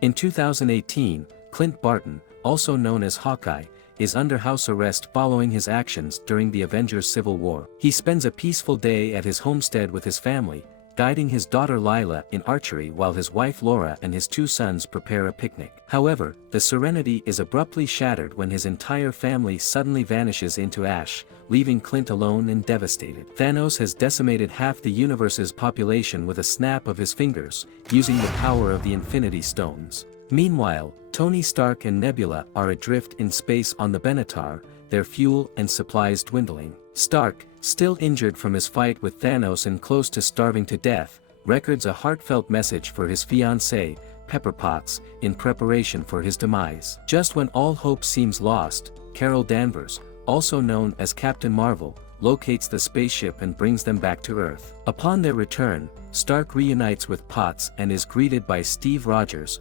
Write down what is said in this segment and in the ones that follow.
In 2018, Clint Barton, also known as Hawkeye, is under house arrest following his actions during the Avengers Civil War. He spends a peaceful day at his homestead with his family, guiding his daughter Lila in archery while his wife Laura and his two sons prepare a picnic. However, the serenity is abruptly shattered when his entire family suddenly vanishes into ash, leaving Clint alone and devastated. Thanos has decimated half the universe's population with a snap of his fingers, using the power of the Infinity Stones. Meanwhile, Tony Stark and Nebula are adrift in space on the Benatar, their fuel and supplies dwindling. Stark, still injured from his fight with Thanos and close to starving to death, records a heartfelt message for his fiancée, Pepper Potts, in preparation for his demise. Just when all hope seems lost, Carol Danvers, also known as Captain Marvel, locates the spaceship and brings them back to Earth. Upon their return, Stark reunites with Potts and is greeted by Steve Rogers.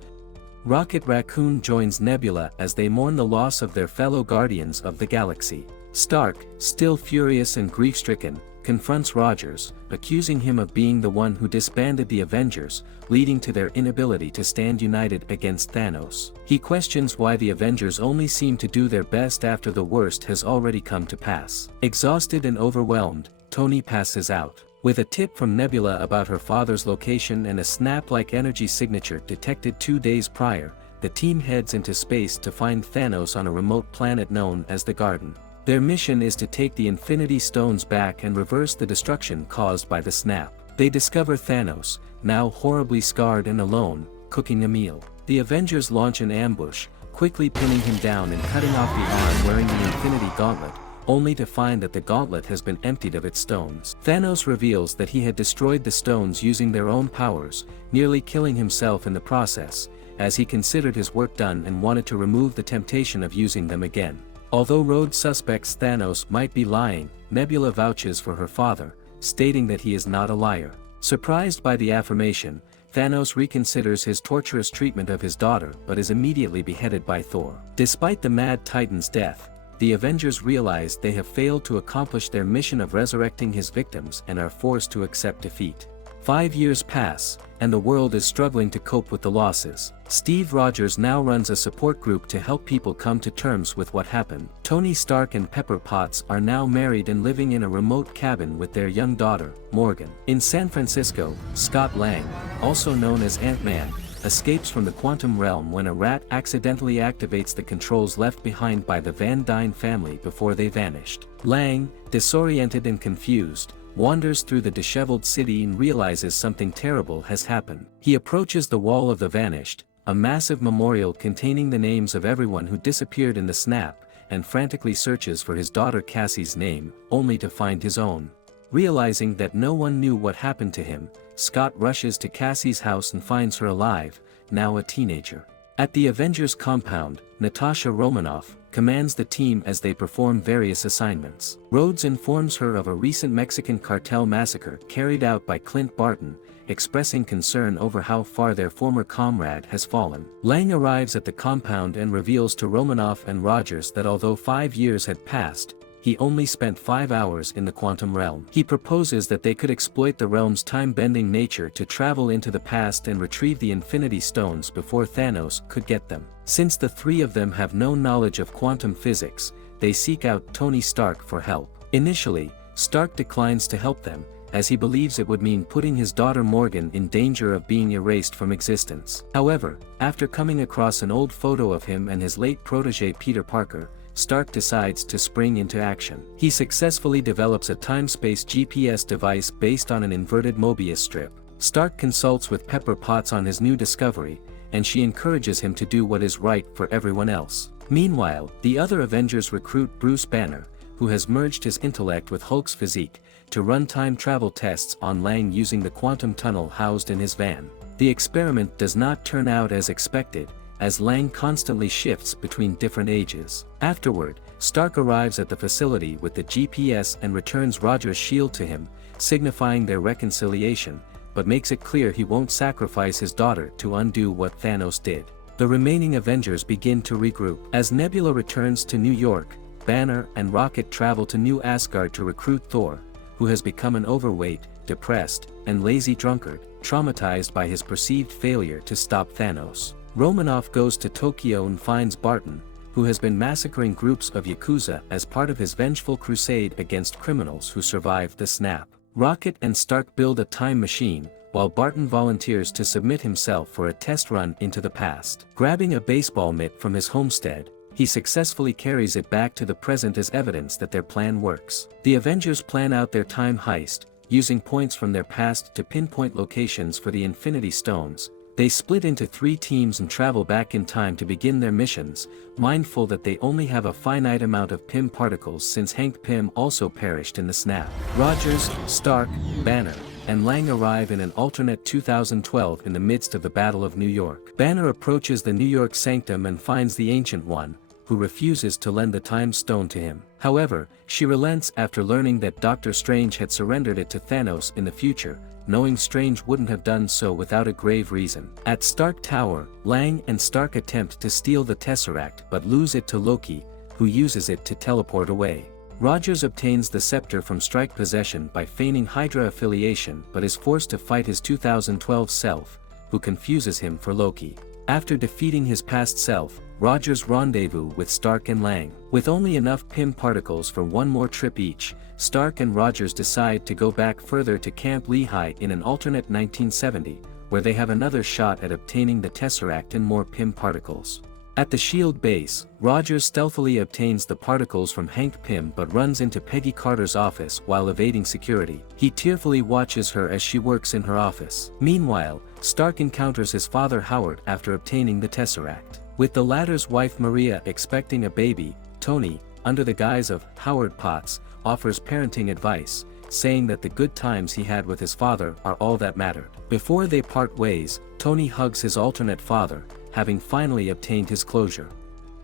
Rocket Raccoon joins Nebula as they mourn the loss of their fellow Guardians of the Galaxy. Stark, still furious and grief-stricken, confronts Rogers, accusing him of being the one who disbanded the Avengers, leading to their inability to stand united against Thanos. He questions why the Avengers only seem to do their best after the worst has already come to pass. Exhausted and overwhelmed, Tony passes out. With a tip from Nebula about her father's location and a snap-like energy signature detected 2 days prior, the team heads into space to find Thanos on a remote planet known as the Garden. Their mission is to take the Infinity Stones back and reverse the destruction caused by the snap. They discover Thanos, now horribly scarred and alone, cooking a meal. The Avengers launch an ambush, quickly pinning him down and cutting off the arm wearing the Infinity Gauntlet, only to find that the gauntlet has been emptied of its stones. Thanos reveals that he had destroyed the stones using their own powers, nearly killing himself in the process, as he considered his work done and wanted to remove the temptation of using them again. Although Rhodes suspects Thanos might be lying, Nebula vouches for her father, stating that he is not a liar. Surprised by the affirmation, Thanos reconsiders his torturous treatment of his daughter but is immediately beheaded by Thor. Despite the Mad Titan's death, the Avengers realize they have failed to accomplish their mission of resurrecting his victims and are forced to accept defeat. 5 years pass, and the world is struggling to cope with the losses. Steve Rogers now runs a support group to help people come to terms with what happened. Tony Stark and Pepper Potts are now married and living in a remote cabin with their young daughter, Morgan. In San Francisco, Scott Lang, also known as Ant-Man, escapes from the quantum realm when a rat accidentally activates the controls left behind by the Van Dyne family before they vanished. Lang, disoriented and confused, wanders through the disheveled city and realizes something terrible has happened. He approaches the Wall of the Vanished, a massive memorial containing the names of everyone who disappeared in the snap, and frantically searches for his daughter Cassie's name, only to find his own. Realizing that no one knew what happened to him, Scott rushes to Cassie's house and finds her alive, now a teenager. At the Avengers compound, Natasha Romanoff commands the team as they perform various assignments. Rhodes informs her of a recent Mexican cartel massacre carried out by Clint Barton, expressing concern over how far their former comrade has fallen. Lang arrives at the compound and reveals to Romanoff and Rogers that although 5 years had passed, he only spent 5 hours in the quantum realm. He proposes that they could exploit the realm's time-bending nature to travel into the past and retrieve the Infinity Stones before Thanos could get them. Since the three of them have no knowledge of quantum physics, they seek out Tony Stark for help. Initially, Stark declines to help them, as he believes it would mean putting his daughter Morgan in danger of being erased from existence. However, after coming across an old photo of him and his late protege Peter Parker, Stark decides to spring into action. He successfully develops a time-space GPS device based on an inverted Mobius strip. Stark consults with Pepper Potts on his new discovery, and she encourages him to do what is right for everyone else. Meanwhile, the other Avengers recruit Bruce Banner, who has merged his intellect with Hulk's physique, to run time travel tests on Lang using the quantum tunnel housed in his van. The experiment does not turn out as expected, as Lang constantly shifts between different ages. Afterward, Stark arrives at the facility with the GPS and returns Rogers' shield to him, signifying their reconciliation, but makes it clear he won't sacrifice his daughter to undo what Thanos did. The remaining Avengers begin to regroup. As Nebula returns to New York, Banner and Rocket travel to New Asgard to recruit Thor, who has become an overweight, depressed, and lazy drunkard, traumatized by his perceived failure to stop Thanos. Romanoff goes to Tokyo and finds Barton, who has been massacring groups of Yakuza as part of his vengeful crusade against criminals who survived the snap. Rocket and Stark build a time machine, while Barton volunteers to submit himself for a test run into the past. Grabbing a baseball mitt from his homestead, he successfully carries it back to the present as evidence that their plan works. The Avengers plan out their time heist, using points from their past to pinpoint locations for the Infinity Stones. They split into 3 teams and travel back in time to begin their missions, mindful that they only have a finite amount of Pym particles since Hank Pym also perished in the snap. Rogers, Stark, Banner, and Lang arrive in an alternate 2012 in the midst of the Battle of New York. Banner approaches the New York Sanctum and finds the Ancient One, who refuses to lend the Time Stone to him. However, she relents after learning that Doctor Strange had surrendered it to Thanos in the future, knowing Strange wouldn't have done so without a grave reason. At Stark Tower, Lang and Stark attempt to steal the Tesseract but lose it to Loki, who uses it to teleport away. Rogers obtains the scepter from Strike possession by feigning Hydra affiliation but is forced to fight his 2012 self, who confuses him for Loki. After defeating his past self, Rogers rendezvous with Stark and Lang. With only enough Pym particles for one more trip each, Stark and Rogers decide to go back further to Camp Lehigh in an alternate 1970, where they have another shot at obtaining the Tesseract and more Pym particles. At the SHIELD base, Rogers stealthily obtains the particles from Hank Pym but runs into Peggy Carter's office while evading security. He tearfully watches her as she works in her office. Meanwhile, Stark encounters his father Howard after obtaining the Tesseract. With the latter's wife Maria expecting a baby, Tony, under the guise of Howard Potts, offers parenting advice, saying that the good times he had with his father are all that mattered. Before they part ways, Tony hugs his alternate father, having finally obtained his closure.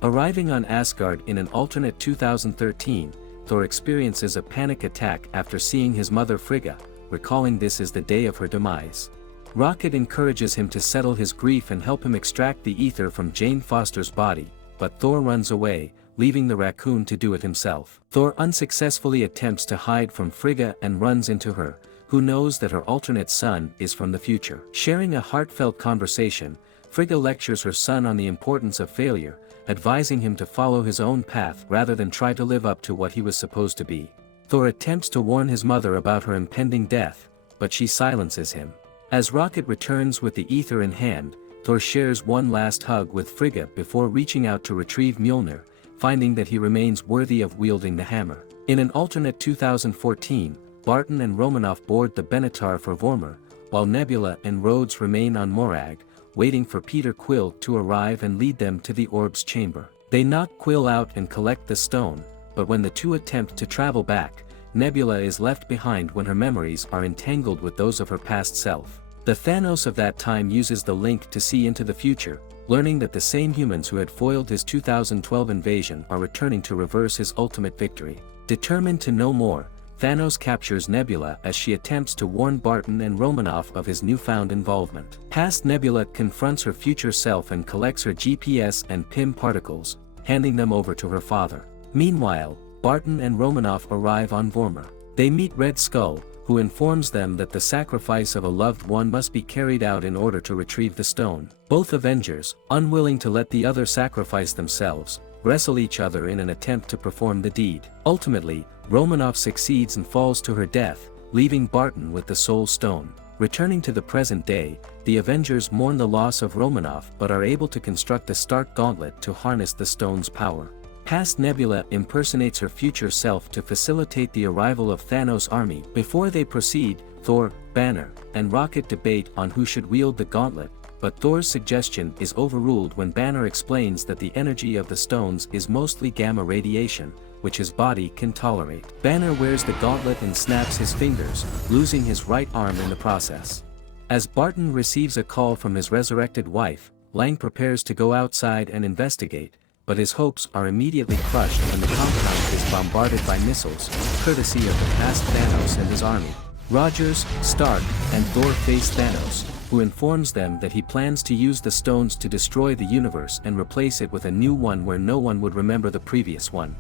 Arriving on Asgard in an alternate 2013, Thor experiences a panic attack after seeing his mother Frigga, recalling this as the day of her demise. Rocket encourages him to settle his grief and help him extract the ether from Jane Foster's body, but Thor runs away, leaving the raccoon to do it himself. Thor unsuccessfully attempts to hide from Frigga and runs into her, who knows that her alternate son is from the future. Sharing a heartfelt conversation, Frigga lectures her son on the importance of failure, advising him to follow his own path rather than try to live up to what he was supposed to be. Thor attempts to warn his mother about her impending death, but she silences him. As Rocket returns with the ether in hand, Thor shares one last hug with Frigga before reaching out to retrieve Mjolnir, finding that he remains worthy of wielding the hammer. In an alternate 2014, Barton and Romanoff board the Benatar for Vormir, while Nebula and Rhodes remain on Morag, waiting for Peter Quill to arrive and lead them to the Orb's chamber. They knock Quill out and collect the stone, but when the two attempt to travel back, Nebula is left behind when her memories are entangled with those of her past self. The Thanos of that time uses the link to see into the future, learning that the same humans who had foiled his 2012 invasion are returning to reverse his ultimate victory. Determined to know more, Thanos captures Nebula as she attempts to warn Barton and Romanoff of his newfound involvement. Past Nebula confronts her future self and collects her GPS and Pym particles, handing them over to her father. Meanwhile, Barton and Romanoff arrive on Vormir. They meet Red Skull, who informs them that the sacrifice of a loved one must be carried out in order to retrieve the stone. Both Avengers, unwilling to let the other sacrifice themselves, wrestle each other in an attempt to perform the deed. Ultimately, Romanoff succeeds and falls to her death, leaving Barton with the Soul Stone. Returning to the present day, the Avengers mourn the loss of Romanoff but are able to construct a Stark gauntlet to harness the stone's power. Past Nebula impersonates her future self to facilitate the arrival of Thanos' army. Before they proceed, Thor, Banner, and Rocket debate on who should wield the gauntlet, but Thor's suggestion is overruled when Banner explains that the energy of the stones is mostly gamma radiation, which his body can tolerate. Banner wears the gauntlet and snaps his fingers, losing his right arm in the process. As Barton receives a call from his resurrected wife, Lang prepares to go outside and investigate, but his hopes are immediately crushed when the compound is bombarded by missiles, courtesy of the past Thanos and his army. Rogers, Stark, and Thor face Thanos, who informs them that he plans to use the stones to destroy the universe and replace it with a new one where no one would remember the previous one.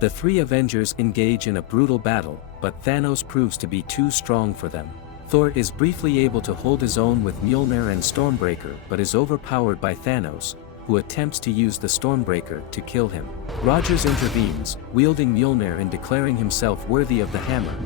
The three Avengers engage in a brutal battle, but Thanos proves to be too strong for them. Thor is briefly able to hold his own with Mjolnir and Stormbreaker but is overpowered by Thanos, who attempts to use the Stormbreaker to kill him. Rogers intervenes, wielding Mjolnir and declaring himself worthy of the hammer.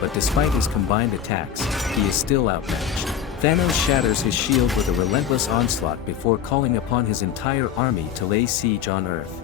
But despite his combined attacks, he is still outmatched. Thanos shatters his shield with a relentless onslaught before calling upon his entire army to lay siege on Earth.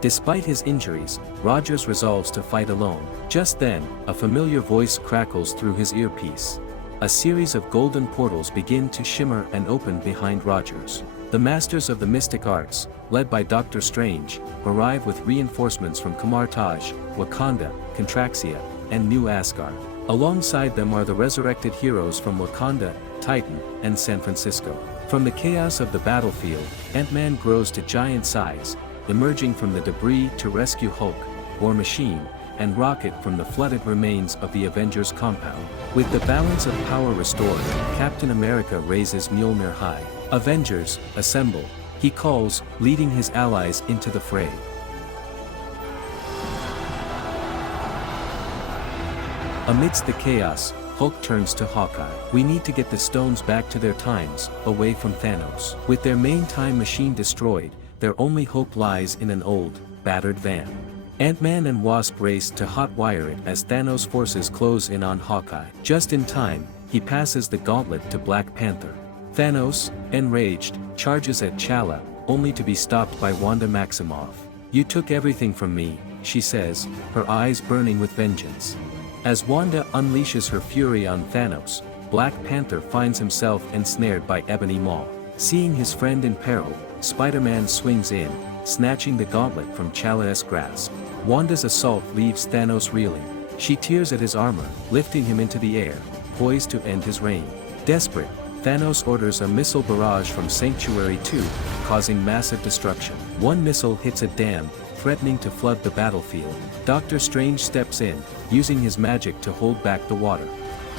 Despite his injuries, Rogers resolves to fight alone. Just then, a familiar voice crackles through his earpiece. A series of golden portals begin to shimmer and open behind Rogers. The Masters of the Mystic Arts, led by Doctor Strange, arrive with reinforcements from Kamartaj, Wakanda, Contraxia, and New Asgard. Alongside them are the resurrected heroes from Wakanda, Titan, and San Francisco. From the chaos of the battlefield, Ant-Man grows to giant size, emerging from the debris to rescue Hulk, War Machine, and Rocket from the flooded remains of the Avengers compound. With the balance of power restored, Captain America raises Mjolnir high. "Avengers, assemble," he calls, leading his allies into the fray. Amidst the chaos, Hulk turns to Hawkeye. "We need to get the stones back to their times, away from Thanos." With their main time machine destroyed, their only hope lies in an old, battered van. Ant-Man and Wasp race to hotwire it as Thanos' forces close in on Hawkeye. Just in time, he passes the gauntlet to Black Panther. Thanos, enraged, charges at T'Challa, only to be stopped by Wanda Maximoff. "You took everything from me," she says, her eyes burning with vengeance. As Wanda unleashes her fury on Thanos, Black Panther finds himself ensnared by Ebony Maw. Seeing his friend in peril, Spider-Man swings in, snatching the gauntlet from T'Challa's grasp. Wanda's assault leaves Thanos reeling. She tears at his armor, lifting him into the air, poised to end his reign. Desperate, Thanos orders a missile barrage from Sanctuary 2, causing massive destruction. One missile hits a dam, threatening to flood the battlefield. Doctor Strange steps in, using his magic to hold back the water.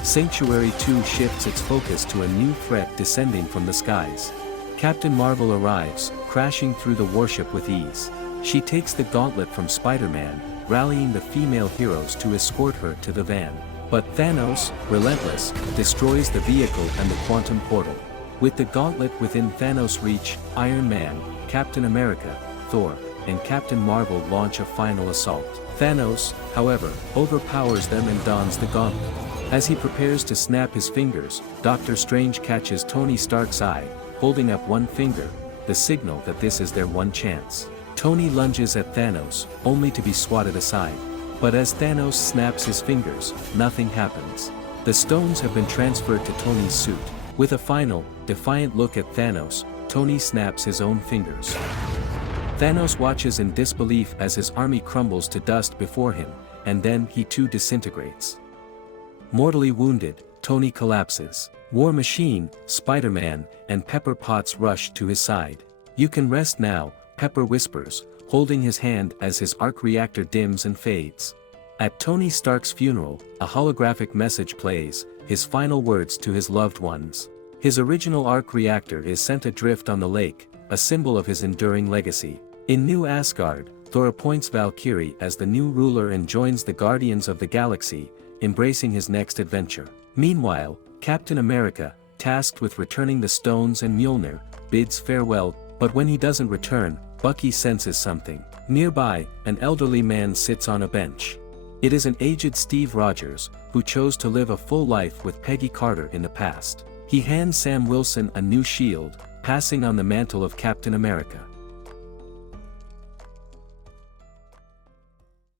Sanctuary 2 shifts its focus to a new threat descending from the skies. Captain Marvel arrives, crashing through the warship with ease. She takes the gauntlet from Spider-Man, rallying the female heroes to escort her to the van. But Thanos, relentless, destroys the vehicle and the quantum portal. With the gauntlet within Thanos' reach, Iron Man, Captain America, Thor, and Captain Marvel launch a final assault. Thanos, however, overpowers them and dons the gauntlet. As he prepares to snap his fingers, Doctor Strange catches Tony Stark's eye, holding up one finger, the signal that this is their one chance. Tony lunges at Thanos, only to be swatted aside. But as Thanos snaps his fingers, nothing happens. The stones have been transferred to Tony's suit. With a final, defiant look at Thanos, Tony snaps his own fingers. Thanos watches in disbelief as his army crumbles to dust before him, and then he too disintegrates. Mortally wounded, Tony collapses. War Machine, Spider-Man, and Pepper Potts rush to his side. "You can rest now," Pepper whispers, holding his hand as his arc reactor dims and fades. At Tony Stark's funeral, a holographic message plays, his final words to his loved ones. His original arc reactor is sent adrift on the lake, a symbol of his enduring legacy. In New Asgard, Thor appoints Valkyrie as the new ruler and joins the Guardians of the Galaxy, embracing his next adventure. Meanwhile, Captain America, tasked with returning the stones and Mjolnir, bids farewell, but when he doesn't return, Bucky senses something. Nearby, an elderly man sits on a bench. It is an aged Steve Rogers, who chose to live a full life with Peggy Carter in the past. He hands Sam Wilson a new shield, passing on the mantle of Captain America.